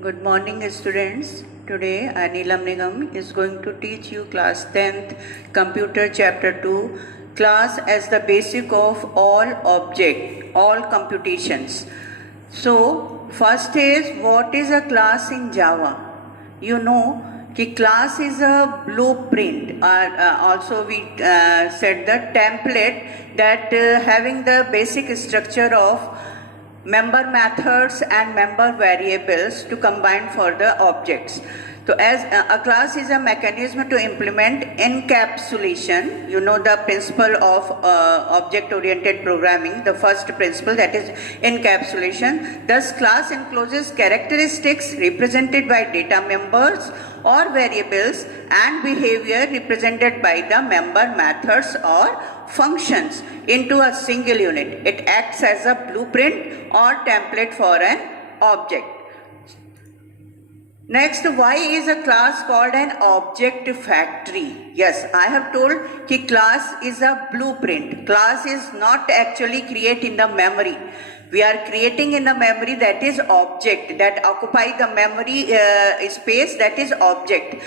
Good morning, students. Today, Anilam Nigam is going to teach you class 10th Computer Chapter 2, class as the basic of all computations. So, first is what is a class in Java? You know कि class is a blueprint, also we said the template that having the basic structure of member methods and member variables to combine for the objects. So as a class is a mechanism to implement encapsulation, you know the principle of object oriented programming, the first principle, that is encapsulation. Thus class encloses characteristics represented by data members or variables and behavior represented by the member methods or functions into a single unit. It acts as a blueprint or template for an object. Next, why is a class called an object factory? Yes, I have told that class is a blueprint. Class is not actually created in the memory. We are creating in the memory, that is object, that occupy the memory space, that is object.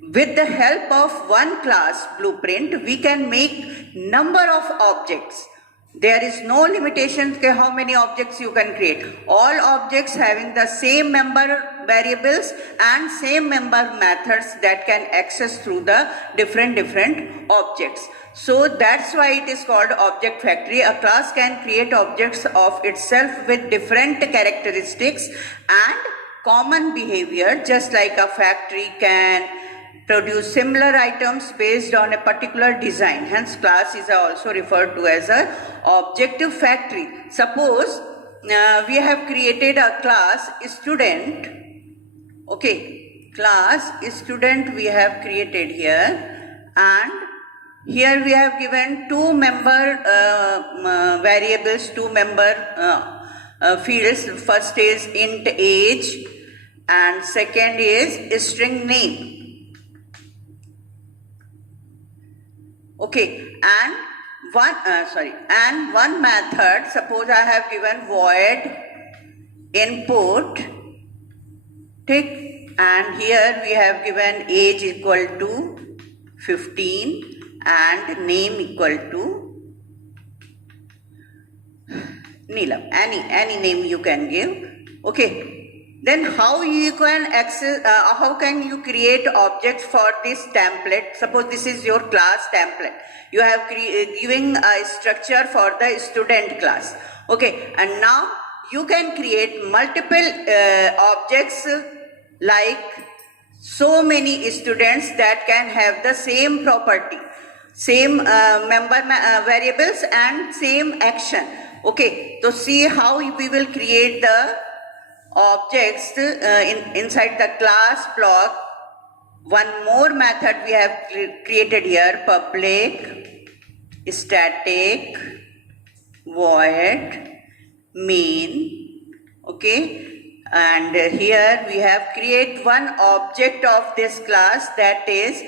With the help of one class blueprint, we can make number of objects. There is no limitation to how many objects you can create. All objects having the same member variables and same member methods that can access through the different objects. So that's why it is called object factory. A class can create objects of itself with different characteristics and common behavior, just like a factory can produce similar items based on a particular design. Hence, class is also referred to as a object factory. Suppose we have created a class student. Okay, class student we have created here, and here we have given two member variables, two member fields. First is int age and second is string name. Okay, and one method, suppose I have given void input, tick, and here we have given age equal to 15 and name equal to Neelam. Any name you can give. Okay. Then how you can access, how can you create objects for this template? Suppose this is your class template. You have giving a structure for the student class. Okay, and now you can create multiple objects like so many students that can have the same property, same member variables and same action. Okay, so see how we will create the objects inside the class block. One more method we have created here, public static void main. Okay, and here we have create one object of this class, that is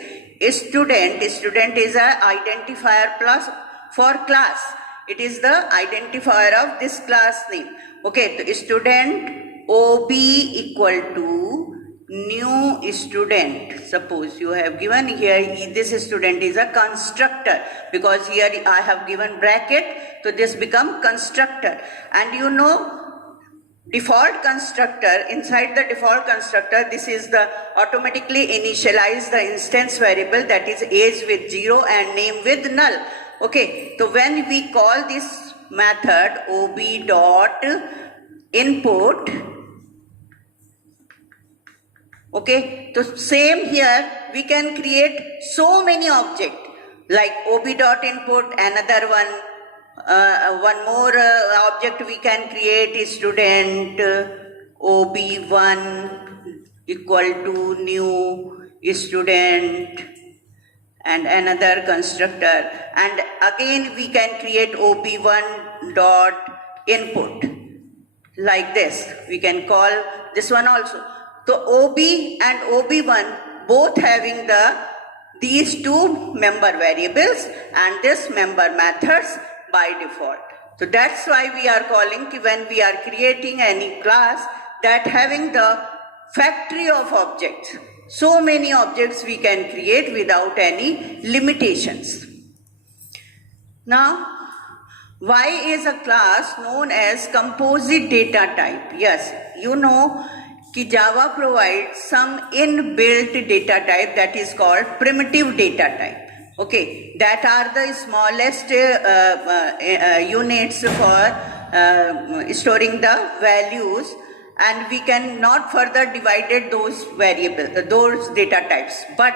student. Student is a identifier plus for class. It is the identifier of this class name. Okay, so student OB equal to new student. Suppose you have given here, this student is a constructor, because here I have given bracket, so this become constructor. And you know default constructor, inside the default constructor, this is the automatically initialize the instance variable, that is age with 0 and name with null. Okay, so when we call this method ob dot input, okay, so same here we can create so many objects like ob.input, another one more object we can create is student ob1 equal to new student and another constructor, and again we can create ob1 dot input like this. We can call this one also. So OB and OB1 both having these two member variables and this member methods by default. So that's why we are calling when we are creating any class that having the factory of objects. So many objects we can create without any limitations. Now, why is a class known as composite data type? Yes, you know कि Java provides some inbuilt data type that is called primitive data type. Okay, that are the smallest units for storing the values, and we can not further divided those data types, but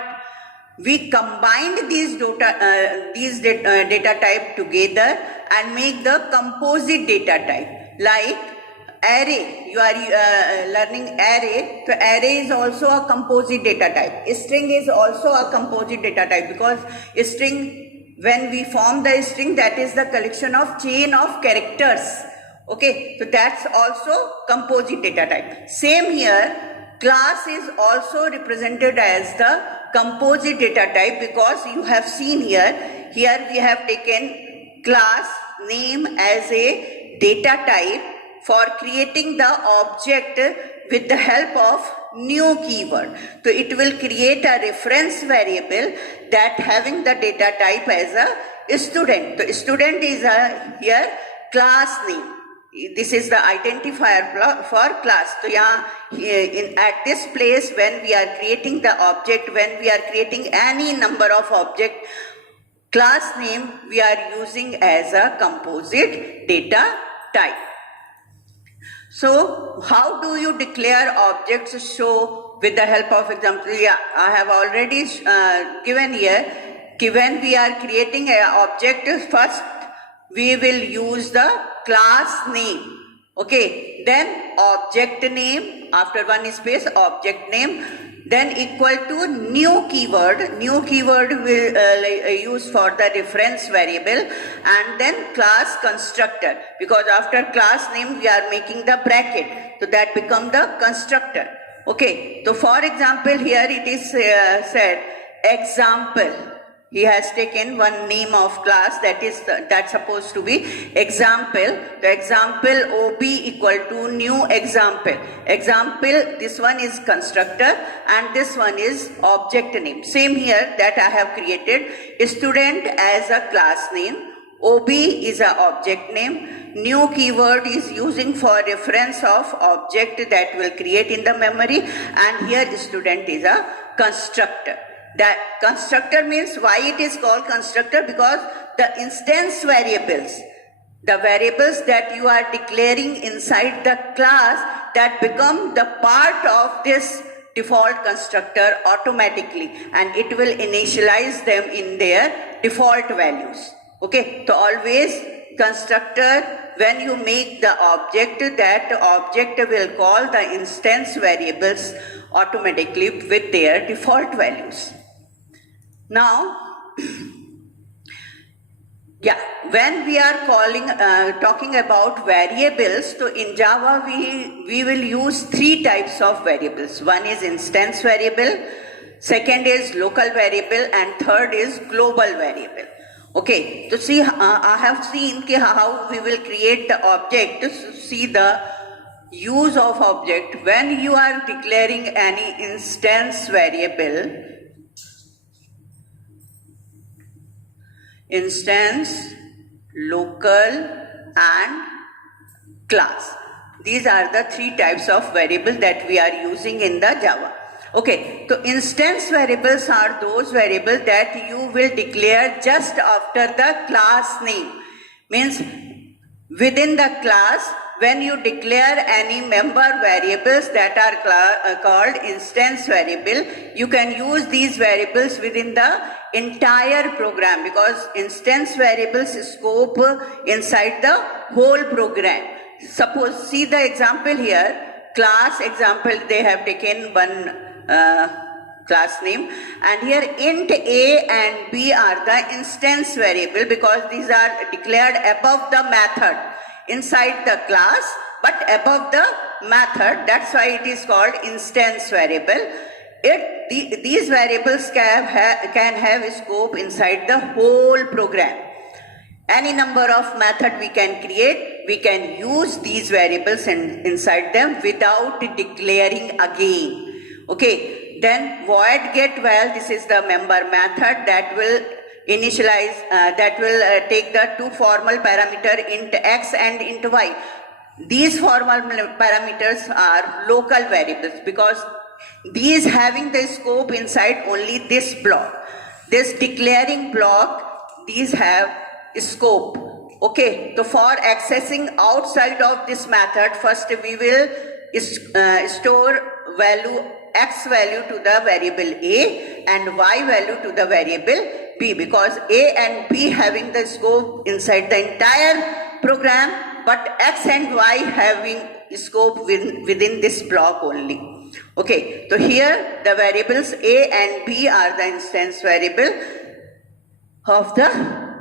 we combined these data type together and make the composite data type. Like array, you are learning array, so array is also a composite data type. String is also a composite data type, because string, when we form the string, that is the collection of chain of characters. Okay, so that's also composite data type. Same here, class is also represented as the composite data type, because you have seen here we have taken class name as a data type for creating the object with the help of new keyword. So it will create a reference variable that having the data type as a student. So student is here class name. This is the identifier for class. So at this place, when we are creating the object, when we are creating any number of object, class name we are using as a composite data type. So how do you declare objects? So with the help of example, I have already given here, when we are creating an object, first we will use the class name. Okay, then object name, after one space object name, then equal to new keyword. New keyword will use for the reference variable, and then class constructor, because after class name we are making the bracket, so that become the constructor. Okay, so for example here it is said example. He has taken one name of class, that's supposed to be example. The example OB equal to new example. Example, this one is constructor and this one is object name. Same here that I have created student as a class name. OB is a object name. New keyword is using for reference of object that will create in the memory, and here student is a constructor. That constructor means, why it is called constructor? Because the instance variables, the variables that you are declaring inside the class, that become the part of this default constructor automatically, and it will initialize them in their default values. Okay, so always constructor, when you make the object, that object will call the instance variables automatically with their default values. Now, when we are talking about variables, so in Java we will use three types of variables. One is instance variable, second is local variable, and third is global variable. Okay, so see, I have seen how we will create the object. See the use of object. When you are declaring any instance variable, instance, local and class. These are the three types of variables that we are using in the Java. Okay, so instance variables are those variables that you will declare just after the class name. Means within the class, when you declare any member variables that are called instance variable, you can use these variables within the entire program, because instance variables scope inside the whole program. Suppose, see the example here, class example, they have taken one class name, and here int a and b are the instance variable, because these are declared above the method inside the class but above the method. That's why it is called instance variable. These variables can have scope inside the whole program. Any number of method we can create we can use these variables inside them without declaring again. Okay, then void get val, this is the member method that will initialize, take the two formal parameter int x and int y. These formal parameters are local variables because these having the scope inside only this block. This declaring block, these have scope. Okay, so for accessing outside of this method, first we will store value x value to the variable a and y value to the variable b, because a and b having the scope inside the entire program, but x and y having scope within this block only. Okay, so here the variables a and b are the instance variable of the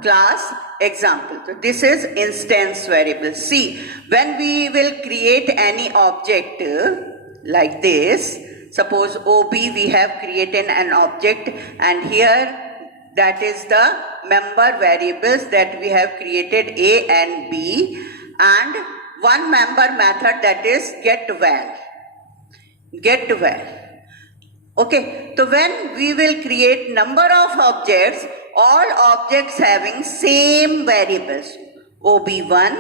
class example. So this is instance variable. See, when we will create any object like this, suppose OB we have created an object, and here that is the member variables that we have created a and b, and one member method that is get val. Okay, so when we will create number of objects, all objects having same variables, OB1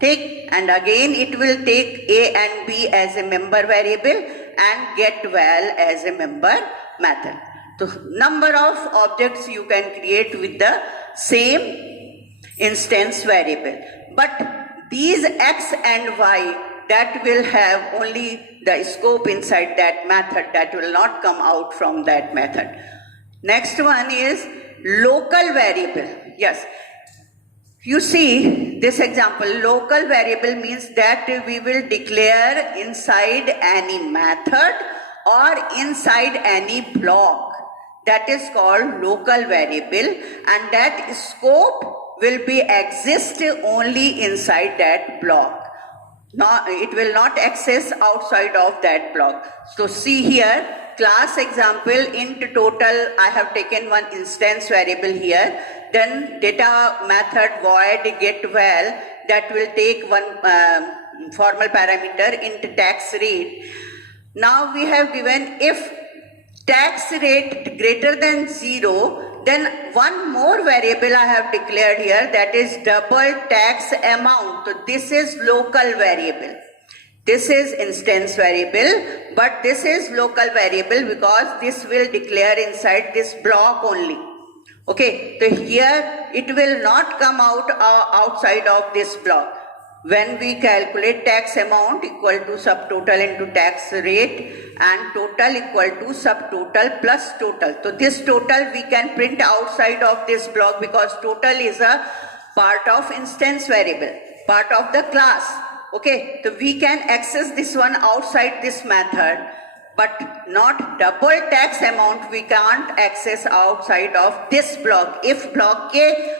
take, and again it will take a and b as a member variable and get val as a member method. So number of objects you can create with the same instance variable, but these x and y that will have only the scope inside that method, that will not come out from that method. Next one is local variable. Yes, you see this example, local variable means that we will declare inside any method or inside any block. That is called local variable, and that scope will be exist only inside that block. It will not access outside of that block. So see here, class example, int total, I have taken one instance variable here. Then data method void get val, that will take one formal parameter int tax rate. Now we have given if tax rate greater than 0, then one more variable I have declared here, that is double tax amount. So this is local variable. This is instance variable, but this is local variable because this will declare inside this block only. Okay, so here it will not come out outside of this block. When we calculate tax amount equal to subtotal into tax rate and total equal to subtotal plus total. So this total we can print outside of this block because total is a part of instance variable, part of the class. Okay, so we can access this one outside this method, but not double tax amount we can't access outside of this block. If block K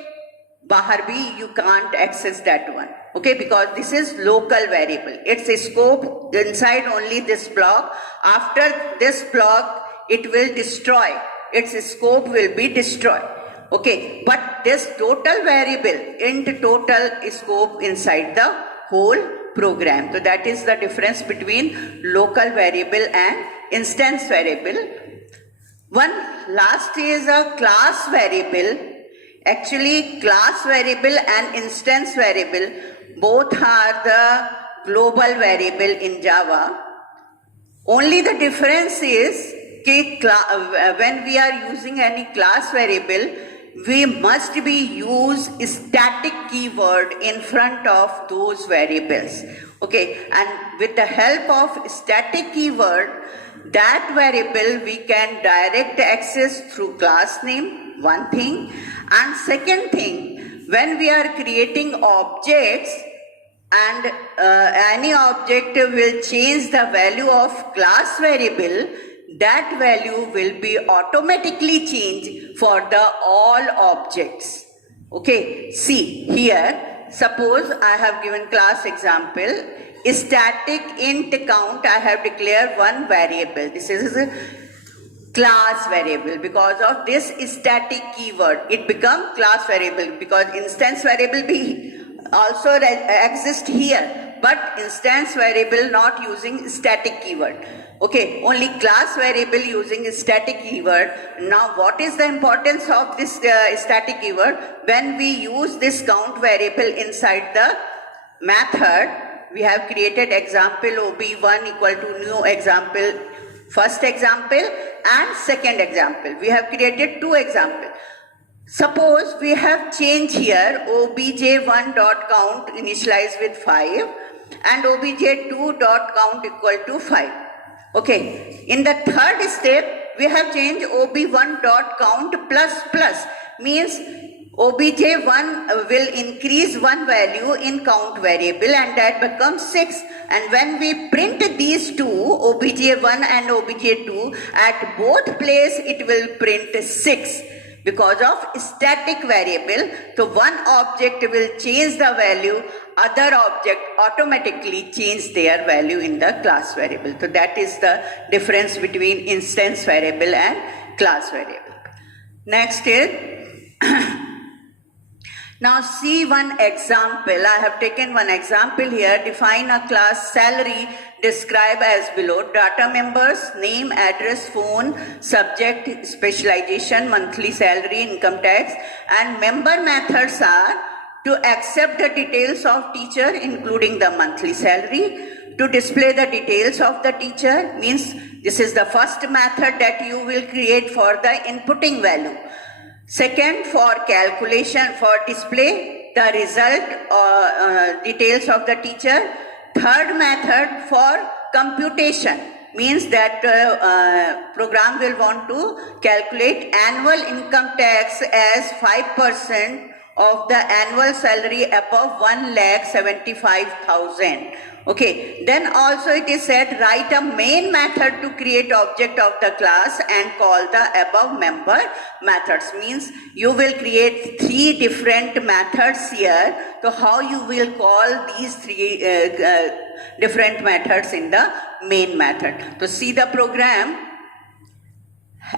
bahar bhi, you can't access that one. Okay, because this is local variable. It's a scope inside only this block. After this block, it will destroy. Its scope will be destroyed. Okay, but this total variable, int total scope inside the whole program. So that is the difference between local variable and instance variable. One last is a class variable. Actually, class variable and instance variable both are the global variable in Java. Only the difference is when we are using any class variable, we must be use static keyword in front of those variables. Okay, and with the help of static keyword, that variable we can direct access through class name, one thing. And second thing, when we are creating objects and any object will change the value of class variable, that value will be automatically changed for the all objects. Okay, see here, suppose I have given class example, static int count, I have declared one variable. This is a class variable. Because of this static keyword, it become class variable, because instance variable be also exist here, but instance variable not using static keyword. Okay, only class variable using static keyword. Now what is the importance of this static keyword? When we use this count variable inside the method, we have created example ob1 equal to new example, first example and second example. We have created two examples. Suppose we have changed here obj1.count initialized with 5 and obj2.count equal to 5. Okay, in the third step we have changed ob1.count plus means obj1 will increase one value in count variable and that becomes 6, and when we print these two obj1 and obj2 at both place it will print 6 because of static variable. So one object will change the value, other object automatically change their value in the class variable. So that is the difference between instance variable and class variable. Next is now see one example. I have taken one example here. Define a class salary, describe as below. Data members, name, address, phone, subject, specialization, monthly salary, income tax, and member methods are to accept the details of teacher including the monthly salary, to display the details of the teacher, means this is the first method that you will create for the inputting value. Second, for calculation, for display the result details of the teacher. Third method for computation, means that program will want to calculate annual income tax as 5% of the annual salary above 1,75,000. Okay, then also it is said write a main method to create object of the class and call the above member methods, means you will create three different methods here. So how you will call these three different methods in the main method. So see the program.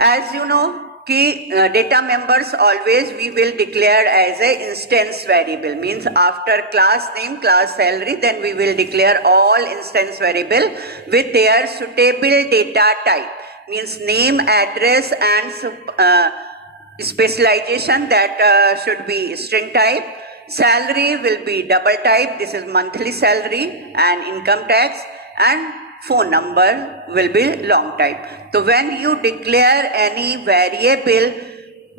As you know, key data members always we will declare as a instance variable, means after class name, class salary, then we will declare all instance variable with their suitable data type, means name, address and specialization, that should be string type. Salary will be double type, this is monthly salary, and income tax, and phone number will be long type. So when you declare any variable,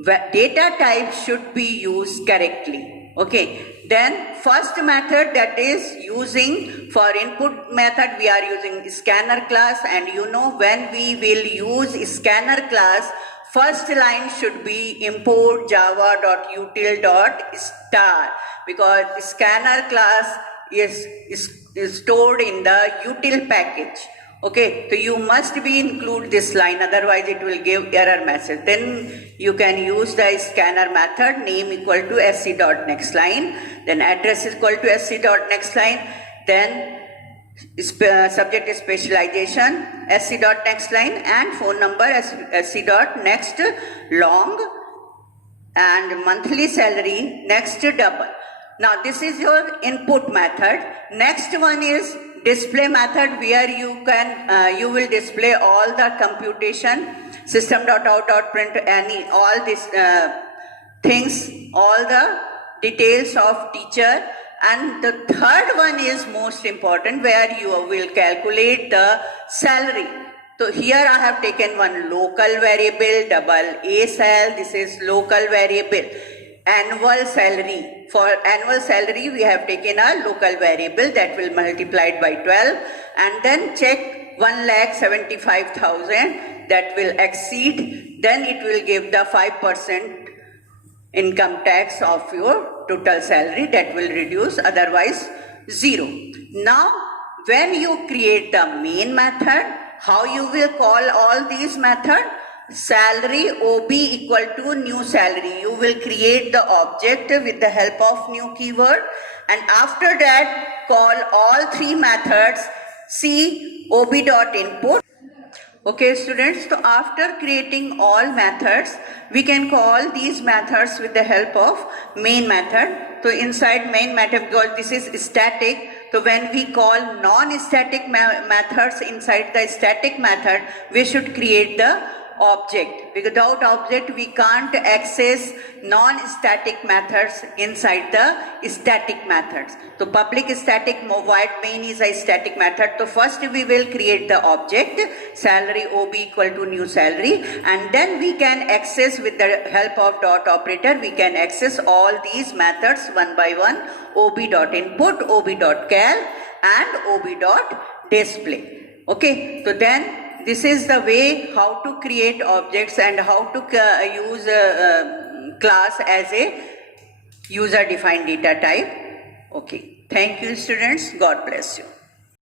data type should be used correctly. Okay, then first method, that is using for input method we are using scanner class, and you know when we will use scanner class, first line should be import java.util.star, because scanner class is stored in the util package. Okay, so you must be include this line, otherwise it will give error message. Then you can use the scanner method, name equal to sc.next line, then address is equal to sc.next line, then subject is specialization sc.next line, and phone number sc.next long, and monthly salary next double. Now this is your input method. Next one is display method, where you can you will display all the computation, system.out.print any all these things, all the details of teacher. And the third one is most important, where you will calculate the salary. So here I have taken one local variable, double A cell, this is local variable. Annual salary, for annual salary we have taken a local variable that will multiplied by 12, and then check 1,75,000 that will exceed, then it will give the 5% income tax of your total salary, that will reduce, otherwise 0. Now when you create the main method, how you will call all these methods? Salary ob equal to new salary, you will create the object with the help of new keyword, and after that call all three methods. See ob.input. Okay students, so after creating all methods, we can call these methods with the help of main method. So inside main method, because this is static, so when we call non-static methods inside the static method, we should create the object. Without object, we can't access non-static methods inside the static methods. So public static void main is a static method. So first we will create the object salary ob equal to new salary, and then we can access with the help of dot operator, we can access all these methods one by one. Ob dot input, ob dot cal, and ob dot display. Okay, so then this is the way how to create objects and how to use class as a user defined data type. Okay, thank you students, God bless you.